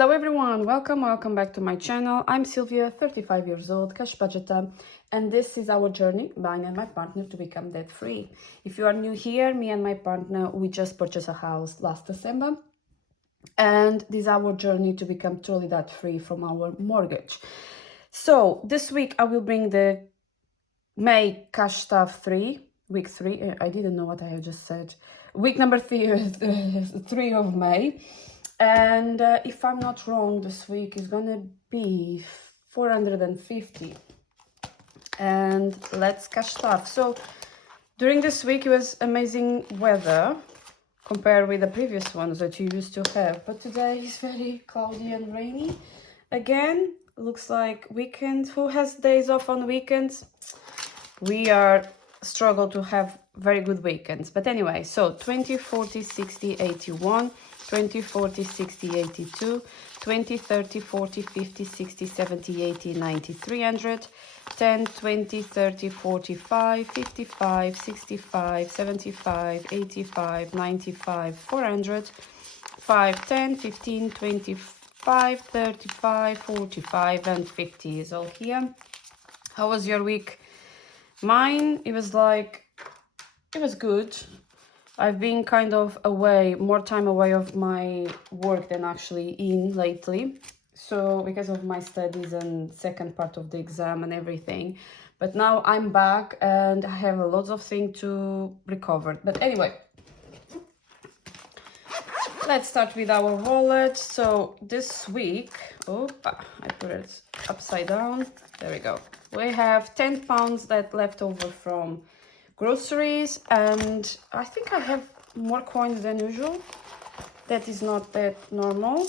Hello everyone, welcome back to my channel. I'm Sylvia, 35 years old, cash budgeter, and this is our journey, mine and my partner, to become debt free. If you are new here, me and my partner, we just purchased a house last December, and this is our journey to become totally debt free from our mortgage. So this week I will bring the May cash stuff 3, week 3. I didn't know what I had just said. Week number 3 of May. And if I'm not wrong, this week is gonna be 450. And let's cash stuff. So during this week, it was amazing weather compared with the previous ones that you used to have. But today is very cloudy and rainy. Again, looks like weekend. Who has days off on weekends? We are struggle to have very good weekends. But anyway, so 20, 40, 60, 81. 20, 40, 60, 82, 20, 30, 40, 50, 60, 70, 80, 90, 300, 10, 20, 30, 45, 55, 65, 75, 85, 95, 400, 5, 10, 15, 25, 35, 45, and 50 is all here. How was your week? Mine, it was good. I've been kind of away, more time away of my work than actually in lately. So because of my studies and second part of the exam and everything. But now I'm back and I have a lot of things to recover. But anyway, let's start with our wallet. So this week, I put it upside down. There we go. We have £10 that left over from groceries, and I think I have more coins than usual. That is not that normal.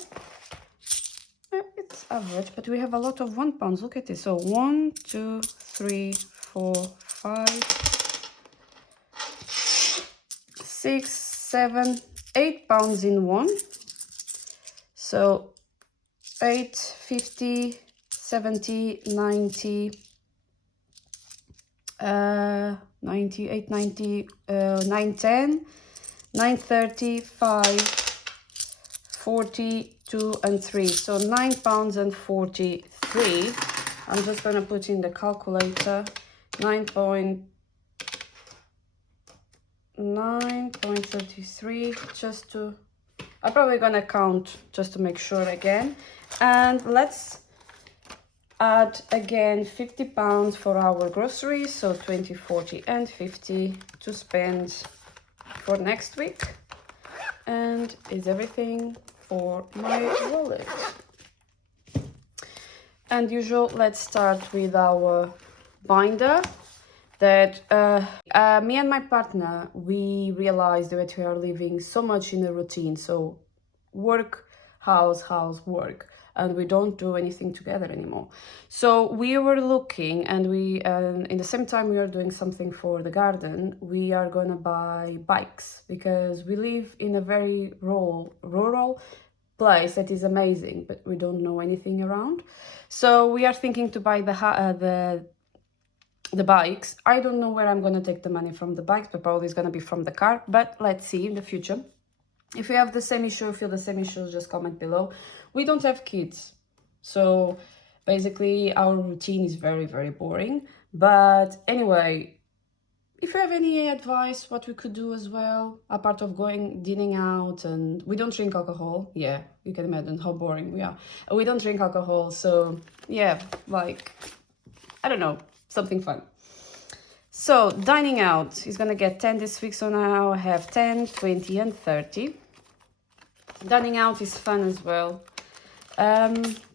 It's average, but we have a lot of £1. Look at this. So 1, 2, 3, 4, 5, 6, 7, £8 in one. So 8, 50, 70, 90, 98, 90, 910, 930, 5, 42, and 3. So £9 and 43. I'm just going to put in the calculator. 9.33, just to... I'm probably going to count just to make sure again. And let's add again £50 for our groceries, so 20, 40, and 50 to spend for next week. And is everything for my wallet. And usual, let's start with our binder. That me and my partner, we realized that we are living so much in a routine. So work, house, work. And we don't do anything together anymore. So we were looking, and in the same time we are doing something for the garden. We are gonna buy bikes because we live in a very rural place that is amazing, but we don't know anything around. So we are thinking to buy the bikes. I don't know where I'm gonna take the money from the bikes, but probably it's gonna be from the car. But let's see in the future. If you have the same issue, feel the same issues, just comment below. We don't have kids, so basically our routine is very, very boring. But anyway, if you have any advice, what we could do as well, apart of dining out, and we don't drink alcohol. Yeah, you can imagine how boring we are. We don't drink alcohol, so yeah, like, I don't know, something fun. So dining out is gonna get 10 this week, so now I have 10, 20, and 30. Dining out is fun as well.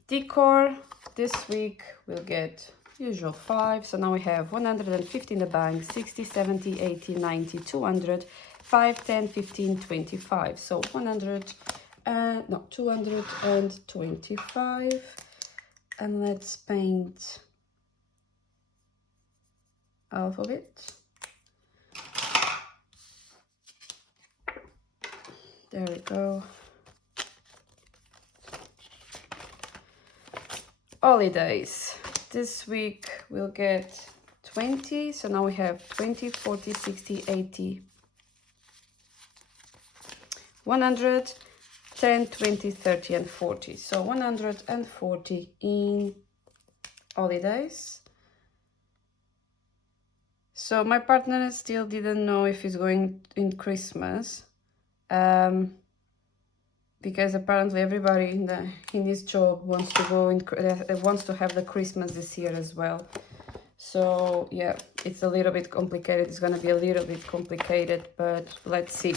Decor this week will get usual 5, so now we have 150 in the bank, 60, 70, 80, 90, 200, 5, 10, 15, 25. So 225. And let's paint alphabet. There we go. Holidays. This week we'll get 20. So now we have 20, 40, 60, 80, 100, 10, 20, 30, and 40. So 140 in holidays. So my partner still didn't know if he's going in Christmas, because apparently everybody in this job wants to go in, wants to have the Christmas this year as well. So yeah, it's a little bit complicated. It's gonna be a little bit complicated, but let's see.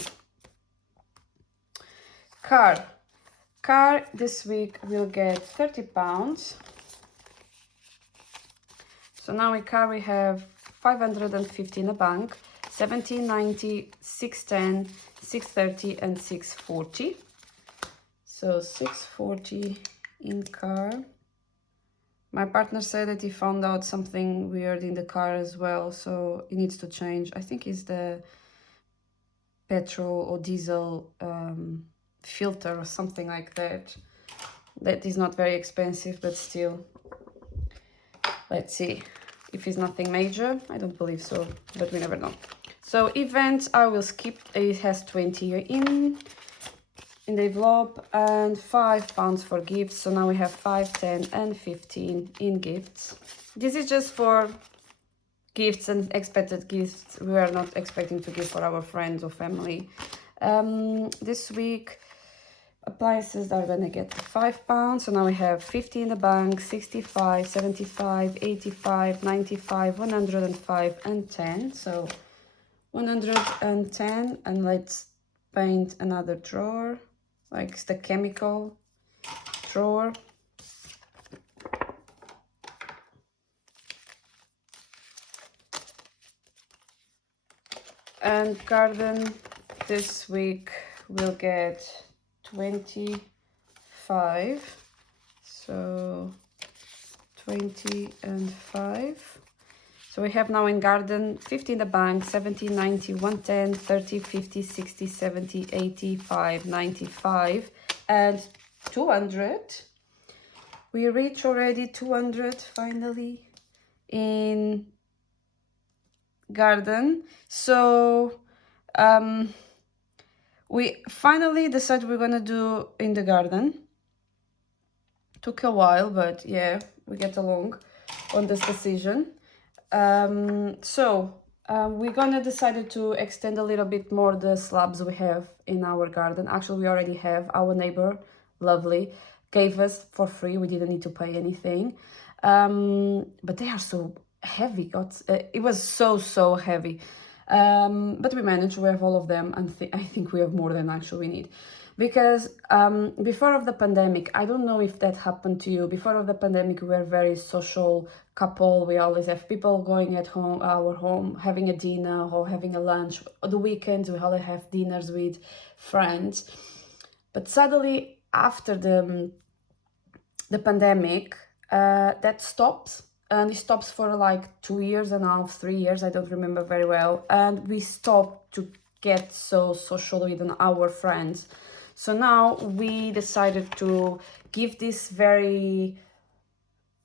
Car this week will get £30. So now in car we have 550 in a bank, 1790, 610, 630, and 640. So 640 in car. My partner said that he found out something weird in the car as well, so he needs to change. I think it's the petrol or diesel filter or something like that. That is not very expensive, but still. Let's see if it's nothing major. I don't believe so, but we never know. So events, I will skip. It has 20 in the envelope and £5 for gifts. So now we have 5, 10, and 15 in gifts. This is just for gifts and expected gifts. We are not expecting to give for our friends or family. This week, appliances are gonna get £5. So now we have 50 in the bank, 65, 75, 85, 95, 105, and 10. So 110, and let's paint another drawer, like the chemical drawer. And garden this week will get 25. So 20 and 5. So we have now in garden 50 in the bank, 70, 90, 110, 30, 50, 60, 70, 85, 95, and 200. We reach already 200 finally in garden. So we finally decided we're gonna do in the garden. Took a while, but yeah, we get along on this decision. We're gonna decide to extend a little bit more the slabs we have in our garden. Actually, we already have. Our neighbor, lovely, gave us for free. We didn't need to pay anything, but they are so heavy. It was so heavy, but we managed. We have all of them, and I think we have more than actually we need. Because before of the pandemic, I don't know if that happened to you. Before of the pandemic, we were very social couple. We always have people going at our home, having a dinner or having a lunch. On the weekends, we always have dinners with friends. But suddenly, after the pandemic, that stops. And it stops for like 2 years and a half, 3 years. I don't remember very well. And we stopped to get so social with our friends. So now we decided to give this very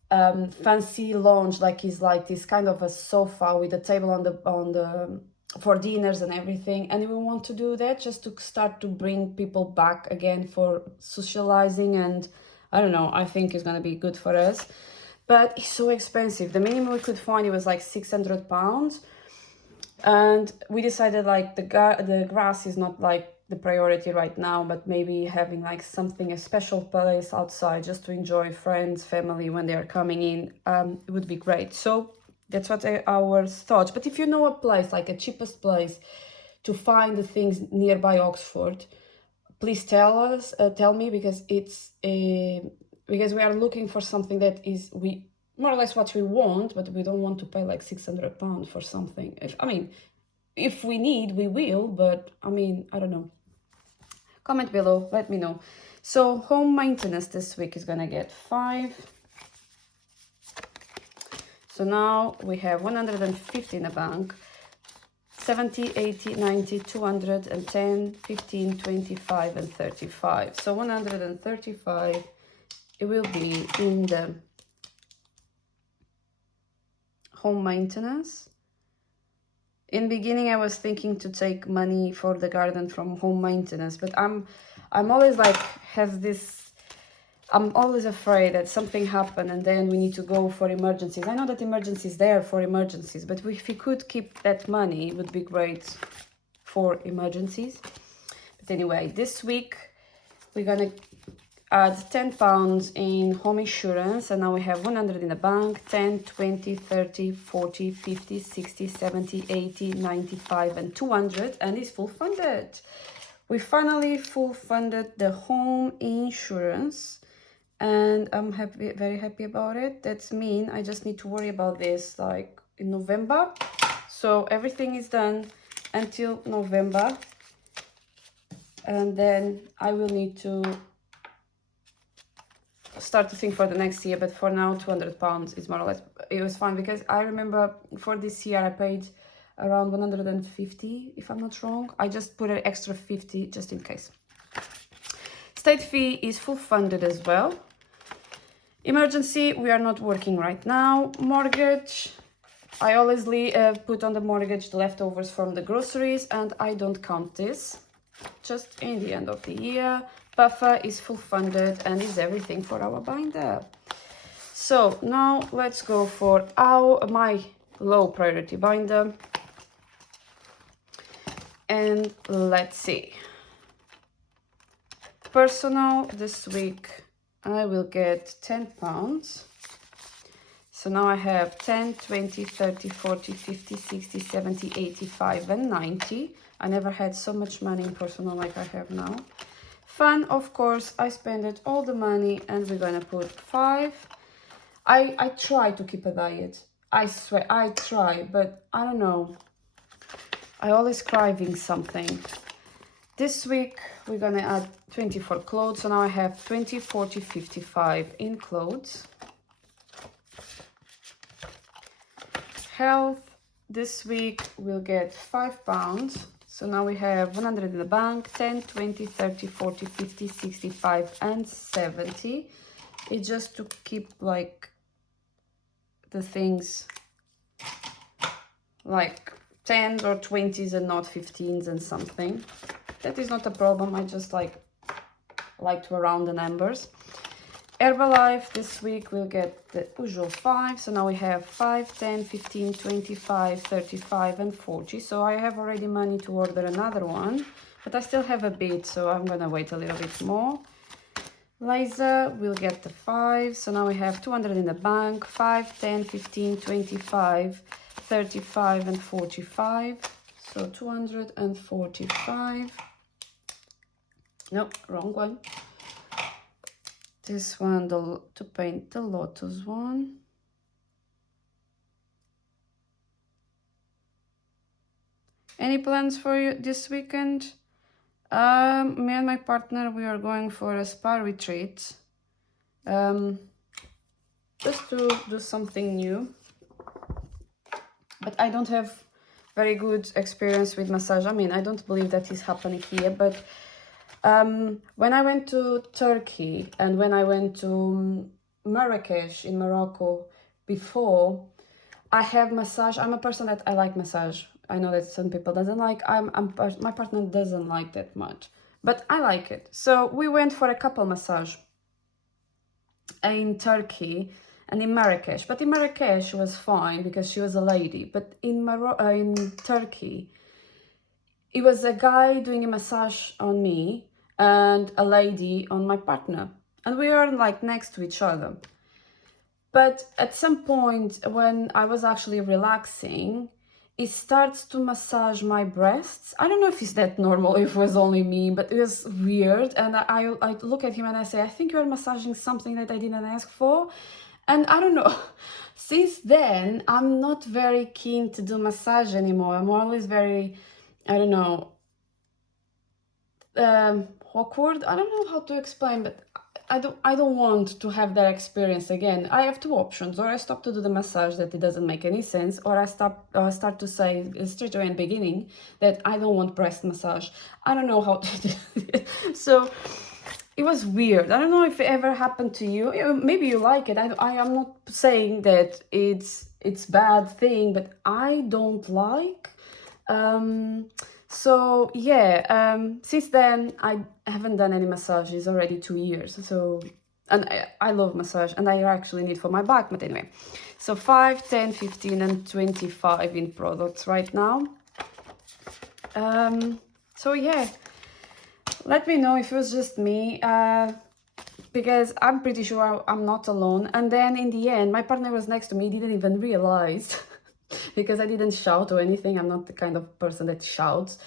fancy lounge, like it's like this kind of a sofa with a table on the for dinners and everything. And we want to do that just to start to bring people back again for socializing, and I don't know, I think it's gonna be good for us. But it's so expensive. The minimum we could find, it was like £600. And we decided like the grass is not like the priority right now, but maybe having like something, a special place outside just to enjoy friends, family when they are coming in, it would be great. So that's what our thoughts. But if you know a place, like a cheapest place to find the things nearby Oxford, please tell me, because it's because we are looking for something that is more or less what we want, but we don't want to pay like £600 for something. If we need, we will, but I don't know. Comment below, let me know. So home maintenance this week is gonna get 5. So now we have 150 in the bank, 70, 80, 90, 210, 15, 25, and 35. So 135, it will be in the home maintenance. In the beginning, I was thinking to take money for the garden from home maintenance, but I'm always like, I'm always afraid that something happened and then we need to go for emergencies. I know that emergencies there for emergencies, but if we could keep that money, it would be great for emergencies. But anyway, this week we're gonna add £10 in home insurance, and now we have 100 in the bank, 10, 20, 30, 40, 50, 60, 70, 80, 95 and 200, and it's full funded. We finally full funded the home insurance, and I'm happy, very happy about it. That's mean I just need to worry about this like in November. So everything is done until November, and then I will need to start to think for the next year. But for now, £200 is more or less, it was fine, because I remember for this year I paid around 150, if I'm not wrong. I just put an extra 50 just in case. State fee is full funded as well. Emergency, we are not working right now. Mortgage, I always put on the mortgage the leftovers from the groceries, and I don't count this, just in the end of the year. Buffer is full funded and is everything for our binder. So now let's go for my low priority binder, and let's see. Personal, this week I will get £10. So now I have 10, 20, 30, 40, 50, 60, 70, 85 and 90. I never had so much money in personal like I have now. Fun, of course, I spent all the money, and we're gonna put 5. I try to keep a diet. I swear, I try, but I don't know. I always craving something. This week, we're gonna add 20 for clothes. So now I have 20, 40, 55 in clothes. Health, this week we'll get £5. So now we have 100 in the bank, 10, 20, 30, 40, 50, 65 and 70. It's just to keep like the things like 10s or 20s and not 15s and something. That is not a problem. I just like to round the numbers. Herbalife, this week we'll get the usual 5. So now we have 5, 10, 15, 25, 35 and 40. So I have already money to order another one, but I still have a bit, so I'm gonna wait a little bit more. Laser, we'll get the 5. So now we have 200 in the bank, 5, 10, 15, 25, 35 and 45. So 245. Nope, wrong one. This one, to paint the lotus one. Any plans for you this weekend? Me and my partner, we are going for a spa retreat. Just to do something new. But I don't have very good experience with massage. I mean, I don't believe that is happening here, but when I went to Turkey and when I went to Marrakesh in Morocco before, I have massage. I'm a person that I like massage. I know that some people doesn't like. My partner doesn't like that much, but I like it. So we went for a couple massage in Turkey and in Marrakesh. But in Marrakesh was fine because she was a lady. But in Turkey, it was a guy doing a massage on me and a lady on my partner, and we were like next to each other. But at some point when I was actually relaxing, it starts to massage my breasts. I don't know if it's that normal, if it was only me, but it was weird. And I look at him and I say, I think you're massaging something that I didn't ask for. And I don't know, since then I'm not very keen to do massage anymore. I'm always very, I don't know, awkward. I don't know how to explain, but I don't want to have that experience again. I have two options: or I stop to do the massage, that it doesn't make any sense, or I start to say straight away in the beginning that I don't want breast massage. I don't know how to do it. So it was weird. I don't know if it ever happened to you. Maybe you like it. I am not saying that it's bad thing, but I don't like. So yeah, since then I haven't done any massages, already 2 years. So, and I love massage, and I actually need for my back, but anyway. So 5, 10, 15 and 25 in products right now. So yeah, let me know if it was just me, because I'm pretty sure I'm not alone. And then in the end, my partner was next to me, didn't even realize because I didn't shout or anything. I'm not the kind of person that shouts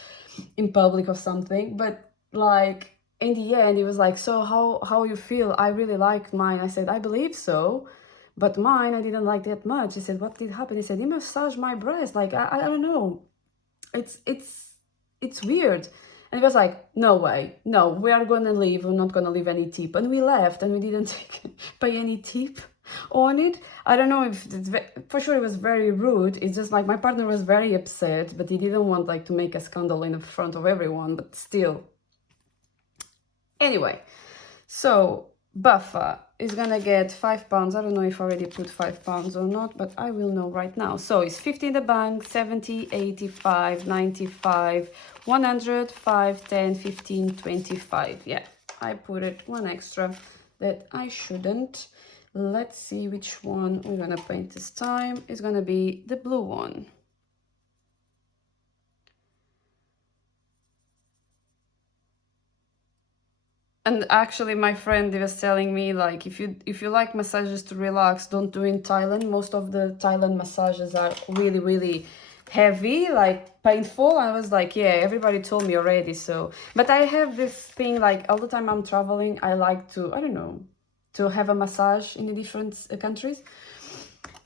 in public or something, but like in the end, he was like, so how you feel? I really liked mine. I said, I believe so, but mine I didn't like that much. He said, what did happen? He said, he massaged my breast. Like I don't know. It's weird. And he was like, no way, no, we are gonna leave, we're not gonna leave any tip. And we left and we didn't pay any tip on it. I don't know if it's for sure it was very rude. It's just like my partner was very upset, but he didn't want like to make a scandal in front of everyone, but still. Anyway, so Buffer is gonna get £5. I don't know if I already put £5 or not, but I will know right now. So it's 50 in the bank, 70, 85, 95, 100, 5, 10, 15, 25. Yeah, I put it one extra that I shouldn't. Let's see which one we're gonna paint this time. It's gonna be the blue one. And actually, my friend was telling me, like, if you like massages to relax, don't do in Thailand. Most of the Thailand massages are really, really heavy, like painful. I was like, yeah, everybody told me already. So, but I have this thing, like, all the time I'm traveling, I like to, I don't know, to have a massage in the different countries.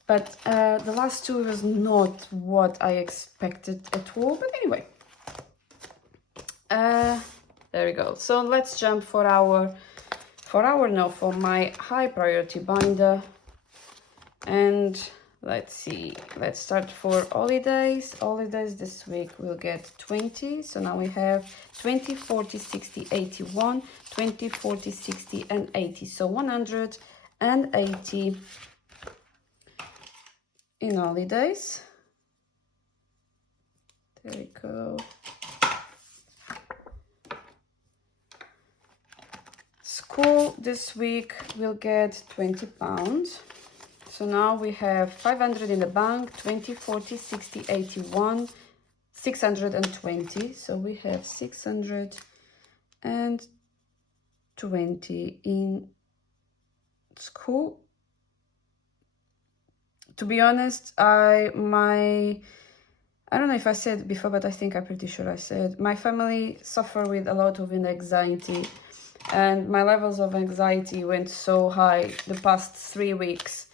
But the last two was not what I expected at all. But anyway, there we go. So let's jump for my high priority binder. And let's see, let's start for holidays. Holidays this week we'll get 20. So now we have 20, 40, 60, 81, 20, 40, 60 and 80. So 180 in holidays. There we go. School this week will get £20. So now we have 500 in the bank, 20, 40, 60, 81, 620. So we have 620 in school. To be honest, I don't know if I said before, but I think I'm pretty sure I said, my family suffer with a lot of anxiety. And my levels of anxiety went so high the past 3 weeks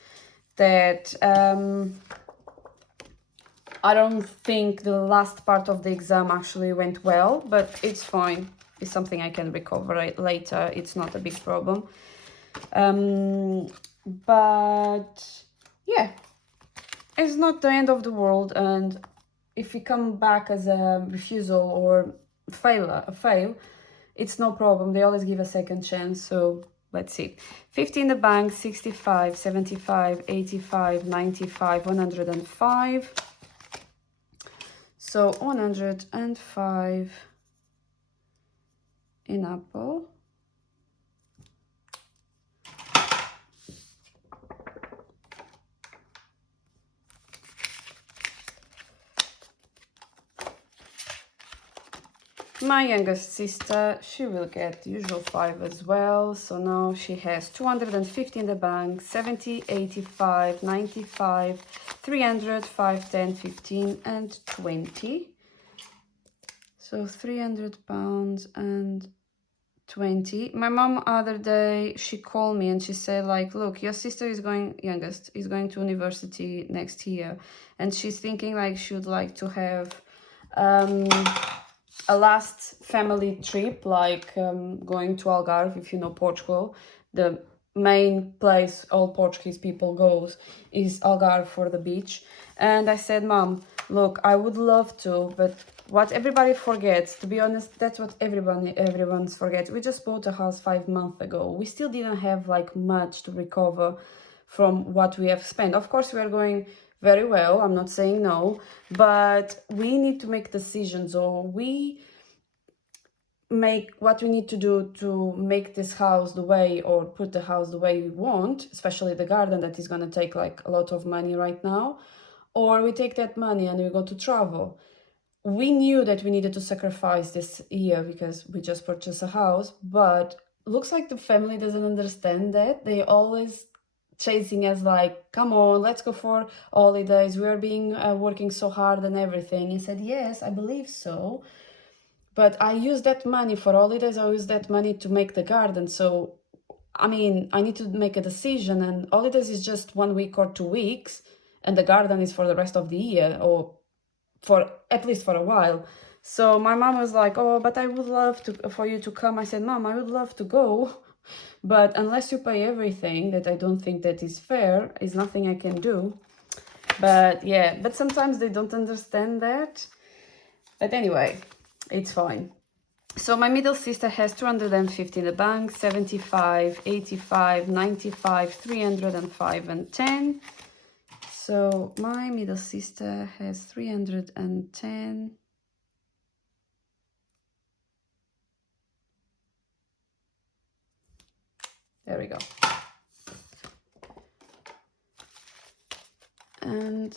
that I don't think the last part of the exam actually went well, but it's fine. It's something I can recover later. It's not a big problem. But yeah, it's not the end of the world. And if we come back as a refusal or a fail, it's no problem. They always give a second chance. So let's see. 50 in the bank, 65, 75, 85, 95, 105. So 105 in apple. My youngest sister, she will get the usual 5 as well. So now she has 250 in the bank, 70, 85, 95, 300, 5, 10, 15 and 20. So £300 and 20. My mom other day, she called me and she said like, look, your sister is youngest is going to university next year. And she's thinking like she would like to have a last family trip, like going to Algarve, if you know Portugal. The main place all Portuguese people goes is Algarve for the beach. And I said, Mom, look, I would love to, but what everybody forgets, to be honest, that's what everyone's forgets. We just bought a house 5 months ago. We still didn't have like much to recover from what we have spent. Of course, we are going very well. I'm not saying no, but we need to make decisions, or we make what we need to do to make this house the way, or put the house the way we want, especially the garden that is going to take like a lot of money right now, or we take that money and we go to travel. We knew that we needed to sacrifice this year because we just purchased a house, but looks like the family doesn't understand that. They always chasing us like, come on, let's go for holidays. We are being working so hard and everything. He said, yes, I believe so. But I use that money for holidays. I use that money to make the garden. So, I mean, I need to make a decision, and holidays is just 1 week or 2 weeks, and the garden is for the rest of the year, or for at least for a while. So my mom was like, oh, but I would love for you to come. I said, Mom, I would love to go, but unless you pay everything, that I don't think that is fair, is nothing I can do. But yeah, but sometimes they don't understand that. But anyway, it's fine. So my middle sister has 250 in the bank, 75, 85, 95, 305 and 10. So my middle sister has 310. There we go. And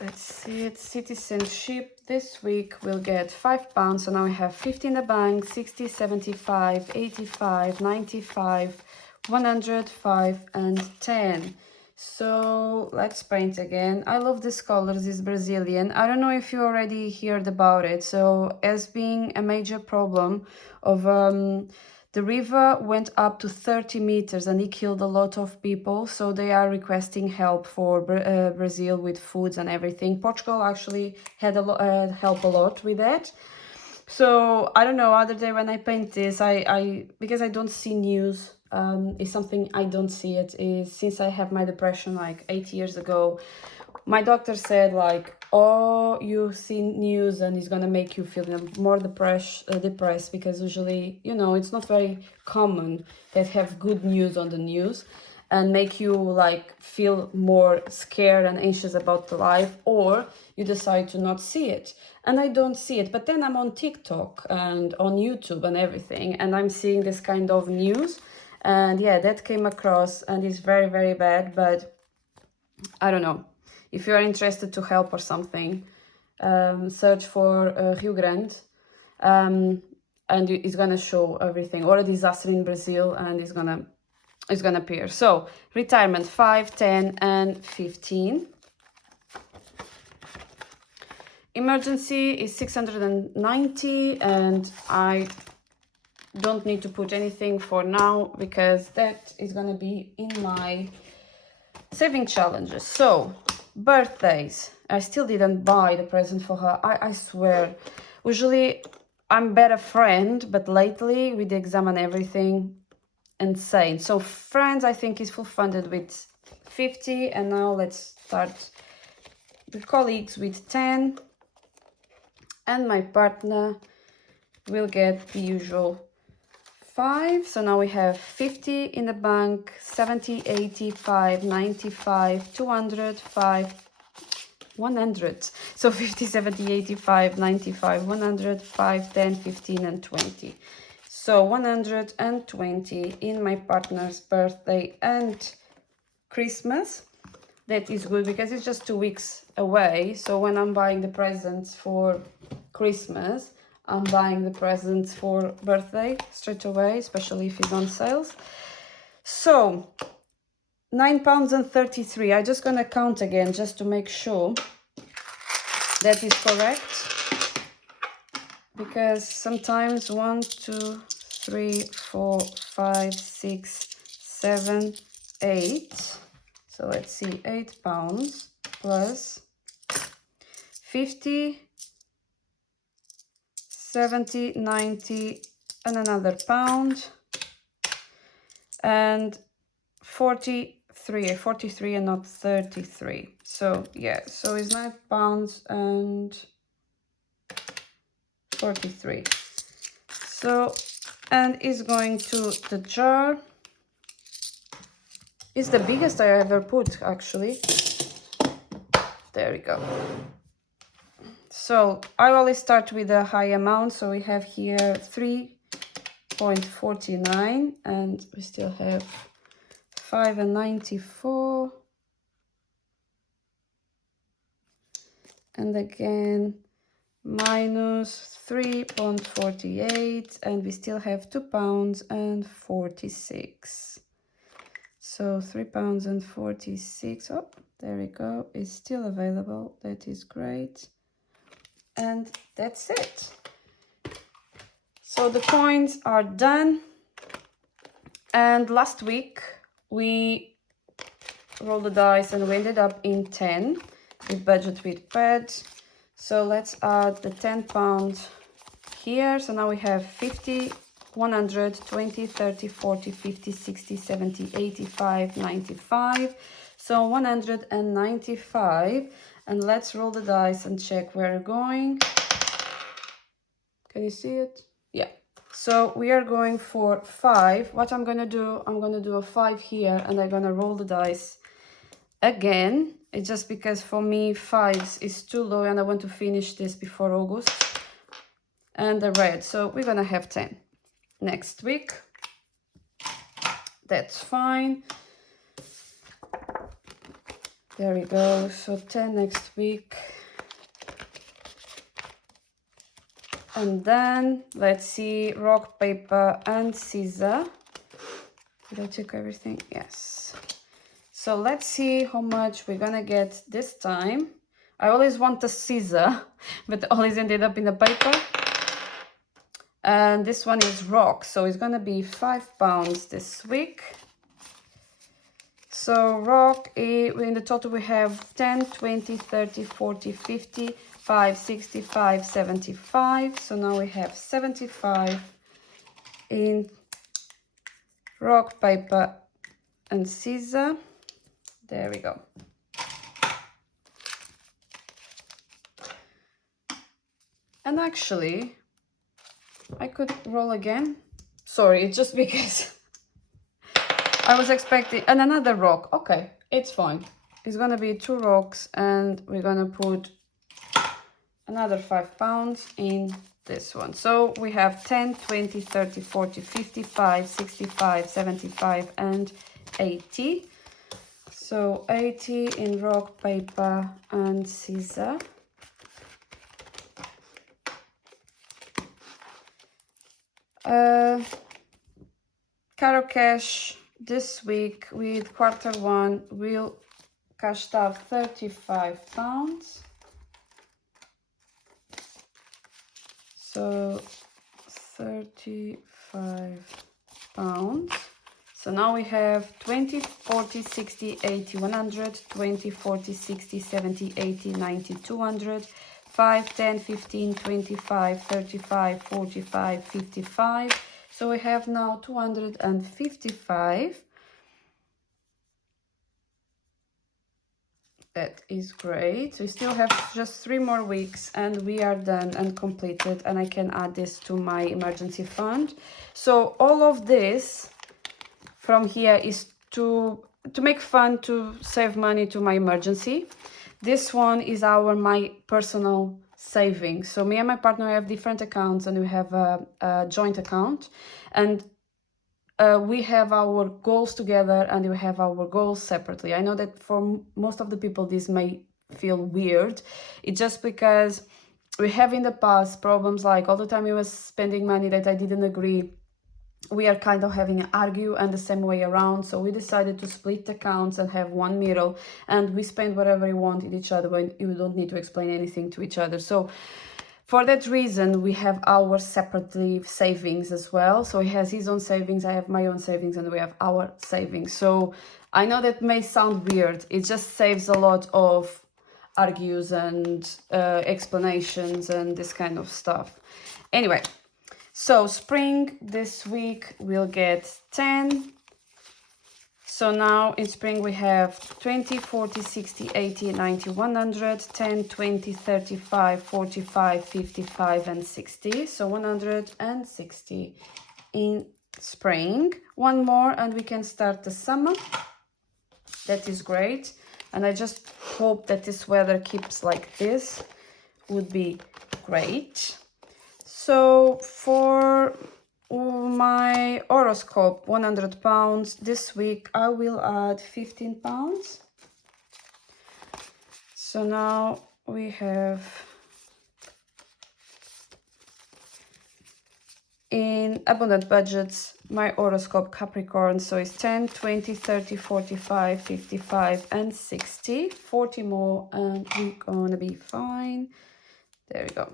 let's see it. Citizenship this week will get £5. So now we have 50 in the bank, 60, 75, 85, 95, 105 and 10. So let's paint again. I love this colors, this Brazilian. I don't know if you already heard about it. So as being a major problem of the river went up to 30 meters and it killed a lot of people. So they are requesting help for Brazil with foods and everything. Portugal actually had help a lot with that. So I don't know, other day when I paint this, because I don't see news, it's something I don't see it, is since I have my depression like 8 years ago. My doctor said like, oh, you see news and it's gonna make you feel more depressed, because usually, you know, it's not very common that have good news on the news and make you like feel more scared and anxious about the life, or you decide to not see it. And I don't see it, but then I'm on TikTok and on YouTube and everything, and I'm seeing this kind of news, and yeah, that came across and it's very, very bad. But I don't know, if you are interested to help or something, search for Rio Grande, and it's gonna show everything, or a disaster in Brazil, and it's gonna appear. So retirement 5, 10 and 15. Emergency is 690, and I don't need to put anything for now because that is gonna be in my saving challenges. So birthdays, I still didn't buy the present for her. I swear, usually I'm better friend, but lately with the exam and everything, insane. So friends, I think, is full funded with 50, and now let's start with colleagues with 10, and my partner will get the usual 5. So now we have 50 in the bank, 70, 85, 95, 205, 100. So 50, 70, 85, 95, 100, 5, 10, 15 and 20. So 120 in my partner's birthday and Christmas. That is good because it's just 2 weeks away. So when I'm buying the presents for Christmas, I'm buying the presents for birthday straight away, especially if it's on sales. So £9.33. I'm just gonna count again just to make sure that is correct, because sometimes 1, 2, 3, 4, 5, 6, 7, 8. So let's see, £8 plus 50, 70, 90 and another pound, and 43 and not 33. So yeah, so it's £9 and 43. So, and it's going to the jar. It's the biggest I ever put, actually. There we go. So I always start with a high amount. So we have here 3.49 and we still have 5.94. And again, minus 3.48 and we still have £2.46. So £3.46. Oh, there we go. It's still available. That is great. And that's it. So the coins are done. And last week we rolled the dice and we ended up in 10 with budget with ped. So let's add the £10 here. So now we have 50, 100, 20, 30, 40, 50, 60, 70, 85, 95. So 195. And let's roll the dice and check where we're going. Can you see it? Yeah. So we are going for 5. What I'm going to do, I'm going to do a 5 here and I'm going to roll the dice again. It's just because for me 5s is too low and I want to finish this before August. And the red, so we're gonna have 10 next week. That's fine. There we go. So 10 next week. And then let's see, rock, paper and scissors. Did I check everything? Yes. So let's see how much we're gonna get this time. I always want a scissor, but always ended up in the paper. And this one is rock, so it's gonna be £5 this week. So rock, in the total we have 10, 20, 30, 40, 50, 5, 65, 75. So now we have 75 in rock, paper and scissors. There we go. And actually, I could roll again. Sorry, it's just because I was expecting another rock. Okay, it's fine. It's gonna be 2 rocks and we're gonna put another £5 in this one. So we have 10, 20, 30, 40, 55, 65, 75 and 80. So 80 in rock, paper and scissors. Caro Cash this week with Q1 will cash out £35. So £35. So now we have 20, 40, 60, 80, 100, 20, 40, 60, 70, 80, 90, 200, 5, 10, 15, 25, 35, 45, 55. So we have now 255. That is great. We still have just 3 more weeks and we are done and completed, and I can add this to my emergency fund. So all of this from here is to make fun, to save money to my emergency. This one is my personal savings. So me and my partner have different accounts and we have a joint account, and we have our goals together and we have our goals separately. I know that for most of the people this may feel weird. It's just because we have in the past problems like all the time we was spending money that I didn't agree. We are kind of having an argue and the same way around. So we decided to split accounts and have one middle, and we spend whatever we want in each other when you don't need to explain anything to each other. So for that reason, we have our separately savings as well. So he has his own savings, I have my own savings, and we have our savings. So I know that may sound weird. It just saves a lot of argues and explanations and this kind of stuff. Anyway, so spring this week we'll get 10. So now in spring we have 20, 40, 60, 80, 90, 100, 10, 20, 35, 45, 55 and 60. So 160 in spring. One more and we can start the summer. That is great. and I just hope that this weather keeps like this. Would be great. So for my horoscope, 100 pounds, this week I will add 15 pounds. So now we have in abundant budgets my horoscope Capricorn, so it's 10, 20, 30, 45, 55 and 60. 40 more and we're gonna be fine. There we go.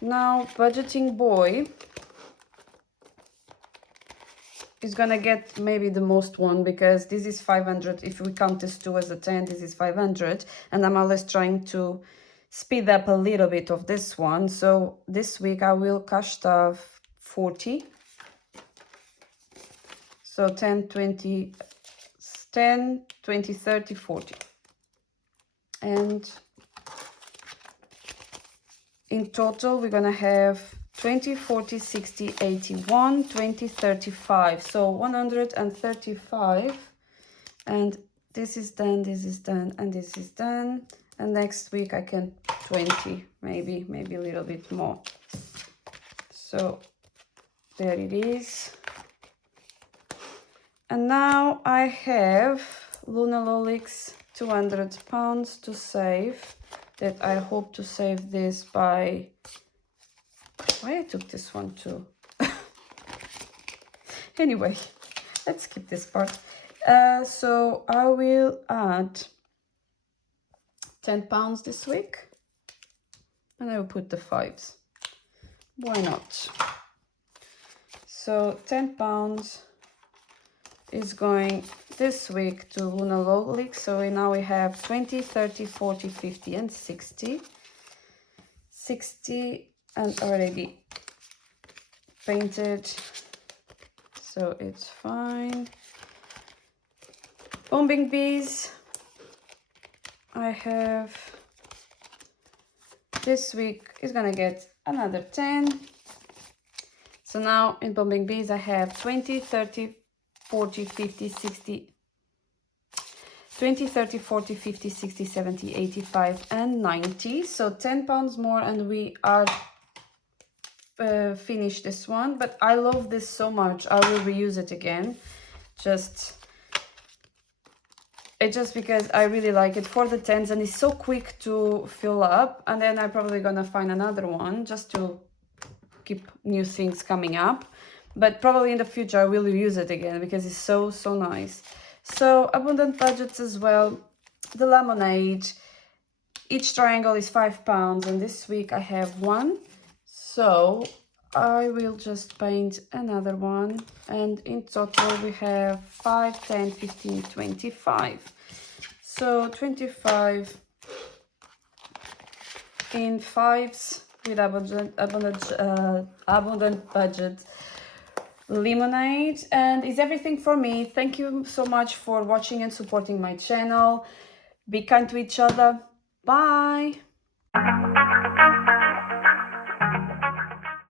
Now budgeting boy is gonna get maybe the most one, because this is 500. If we count this 2 as a 10, this is 500, and I'm always trying to speed up a little bit of this one. So this week I will cash stuff 40. So 10, 20, 10, 20, 30, 40. And in total, we're gonna have 20, 40, 60, 81, 20, 35. So 135. And this is done, this is done, and this is done. And next week I can 20, maybe a little bit more. So there it is. And now I have LUNALLOLYX 200 pounds to save, that I hope to save this by, why I took this one too. Anyway, let's skip this part. So I will add 10 pounds this week, and I will put the 5s. Why not? So 10 pounds is going this week to LUNALLOLYX. So now we have 20, 30, 40, 50 and 60. 60 and already painted, so it's fine. Bombing bees, I have this week is gonna get another 10. So now in bombing bees I have 20, 30, 40, 50, 60, 20, 30, 40, 50, 60, 70, 85 and 90. So 10 pounds more and we are finished this one. But I love this so much, I will reuse it again. Just because I really like it for the 10s, and it's so quick to fill up. And then I'm probably gonna find another one just to keep new things coming up. But probably in the future I will use it again because it's so nice. So abundant budgets as well. The lemonade, each triangle is 5 pounds, and this week I have 1. So I will just paint another one, and in total we have 5, 10, 15, 25. So 25 in 5s with abundant budget lemonade. And is everything for me. Thank you so much for watching and supporting my channel. Be kind to each other. Bye.